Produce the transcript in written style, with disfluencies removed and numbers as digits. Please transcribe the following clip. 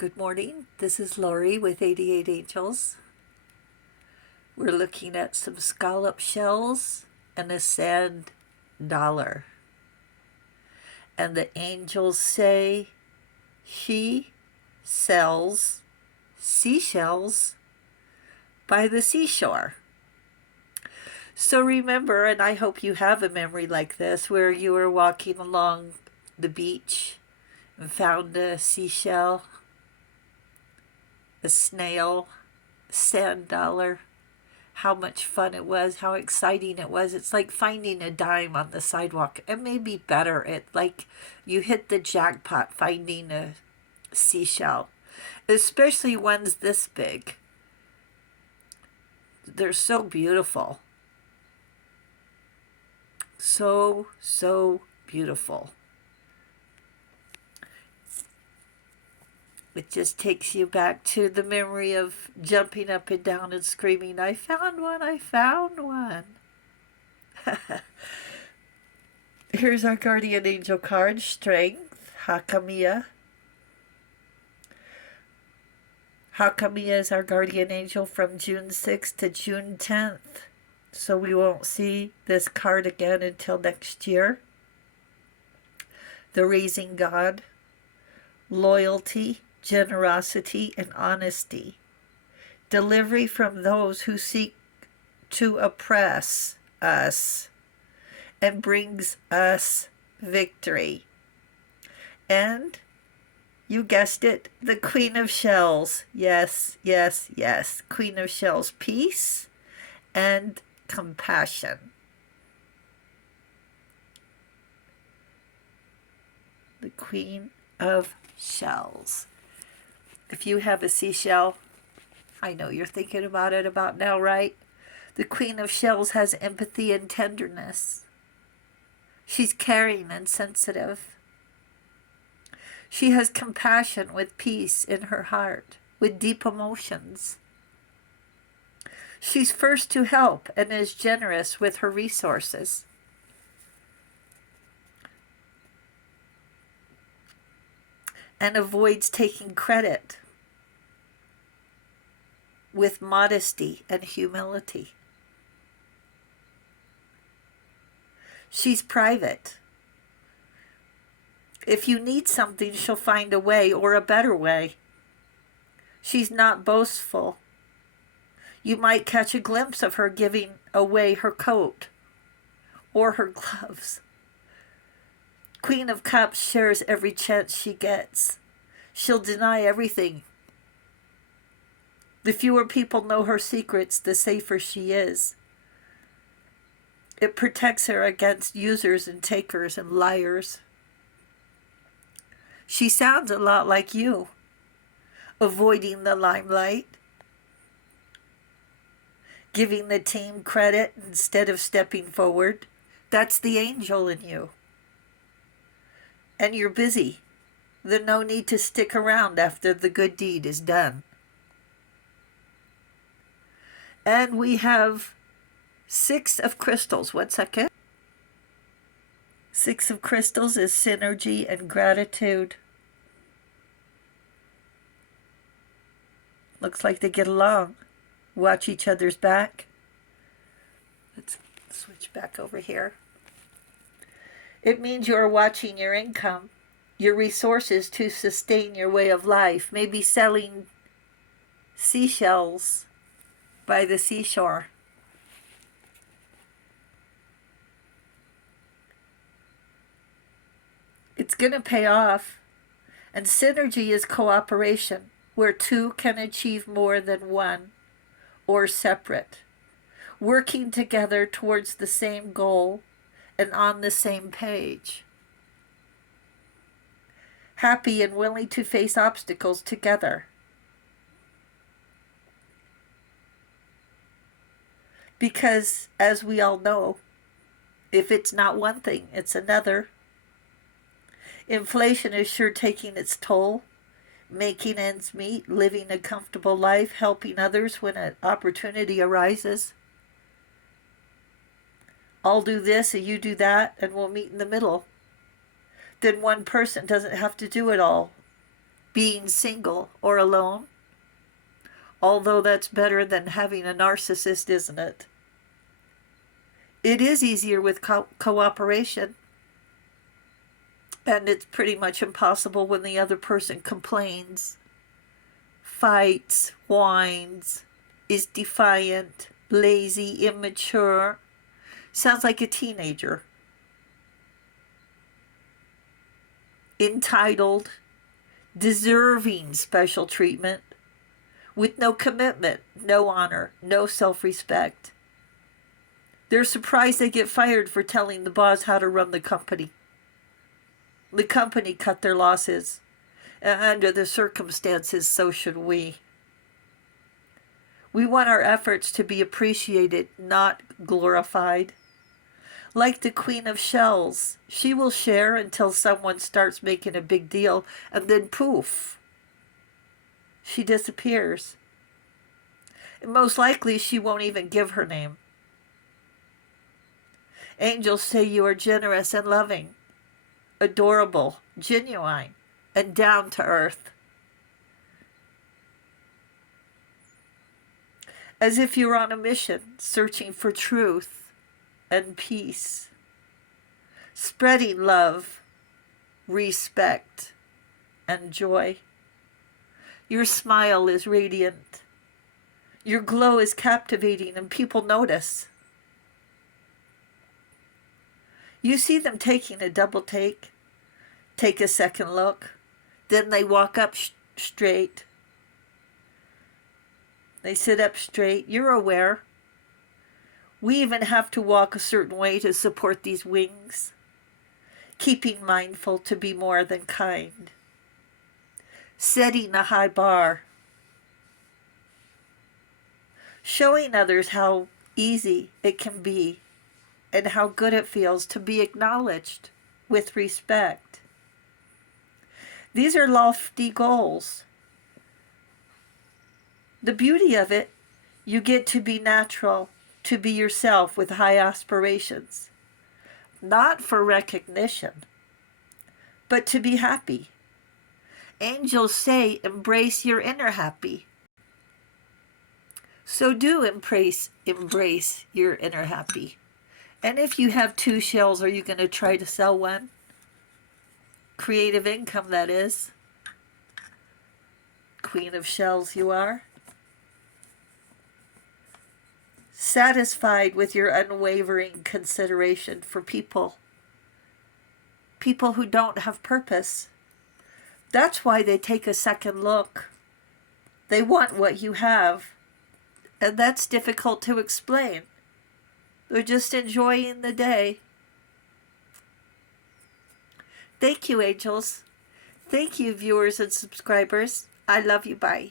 Good morning. This is Lori with 88 Angels. We're looking at some scallop shells and a sand dollar. And the angels say she sells seashells by the seashore. So remember, and I hope you have a memory like this, where you were walking along the beach and found a seashell, a snail, a sand dollar. How much fun it was, how exciting it was. It's like finding a dime on the sidewalk. And maybe better, it like you hit the jackpot finding a seashell, especially ones this big. They're so beautiful. So beautiful. It just takes you back to the memory of jumping up and down and screaming, I found one, I found one. Here's our guardian angel card, Strength, Hakamiya. Hakamiya is our guardian angel from June 6th to June 10th. So we won't see this card again until next year. The Raising God, Loyalty, Generosity, and Honesty. Delivery from those who seek to oppress us and brings us victory. And, you guessed it, the Queen of Shells. Yes. Queen of Shells. Peace and compassion. The Queen of Shells. If you have a seashell, I know you're thinking about it about now, right? The Queen of Shells has empathy and tenderness. She's caring and sensitive. She has compassion with peace in her heart, with deep emotions. She's first to help and is generous with her resources. And avoids taking credit with modesty and humility. She's private. If you need something, she'll find a way or a better way. She's not boastful. You might catch a glimpse of her giving away her coat or her gloves. Queen of Cups shares every chance she gets. She'll deny everything. The fewer people know her secrets, the safer she is. It protects her against users and takers and liars. She sounds a lot like you, avoiding the limelight, giving the team credit instead of stepping forward. That's the angel in you. And you're busy. There's no need to stick around after the good deed is done. And we have 6 of crystals. 1 second. 6 of crystals is synergy and gratitude. Looks like they get along. Watch each other's back. Let's switch back over here. It means you're watching your income, your resources to sustain your way of life. Maybe selling seashells by the seashore. It's going to pay off. And synergy is cooperation, where two can achieve more than one, or separate, working together towards the same goal and on the same page. Happy and willing to face obstacles together. Because, as we all know, if it's not one thing, it's another. Inflation is sure taking its toll, making ends meet, living a comfortable life, helping others when an opportunity arises. I'll do this and you do that, and we'll meet in the middle. Then one person doesn't have to do it all. being single or alone. Although that's better than having a narcissist, isn't it? It is easier with cooperation. And it's pretty much impossible when the other person complains, fights, whines, is defiant, lazy, immature. Sounds like a teenager. Entitled, deserving special treatment, with no commitment, no honor, no self-respect. They're surprised they get fired for telling the boss how to run the company. The company cut their losses. Under the circumstances, so should we. We want our efforts to be appreciated, not glorified. Like the Queen of Shells, she will share until someone starts making a big deal, and then poof, she disappears. And most likely she won't even give her name. Angels say you are generous and loving, adorable, genuine, and down to earth. As if you're on a mission, searching for truth and peace, spreading love, respect, and joy. Your smile is radiant. Your glow is captivating, and people notice. You see them taking a double take a second look, then they walk up straight. They sit up straight. You're aware. We even have to walk a certain way to support these wings, keeping mindful to be more than kind, setting a high bar, showing others how easy it can be and how good it feels to be acknowledged with respect. These are lofty goals. The beauty of it, you get to be natural, to be yourself with high aspirations. Not for recognition, but to be happy. Angels say, embrace your inner happy. So do embrace your inner happy. And if you have 2 shells, are you going to try to sell one? Creative income, that is. Queen of Shells you are. Satisfied with your unwavering consideration for people who don't have purpose. That's why they take a second look. They want what you have, and that's difficult to explain. They're just enjoying the day. Thank you, angels. Thank you, viewers and subscribers. I love you. Bye.